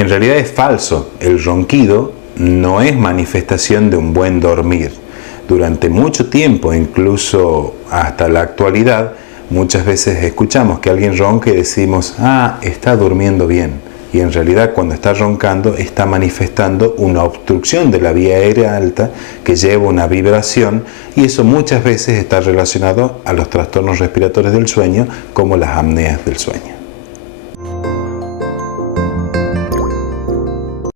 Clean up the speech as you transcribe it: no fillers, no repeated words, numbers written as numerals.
En realidad es falso. El ronquido no es manifestación de un buen dormir. Durante mucho tiempo, incluso hasta la actualidad, muchas veces escuchamos que alguien ronca y decimos, ah, está durmiendo bien. Y en realidad cuando está roncando está manifestando una obstrucción de la vía aérea alta que lleva una vibración, y eso muchas veces está relacionado a los trastornos respiratorios del sueño, como las apneas del sueño.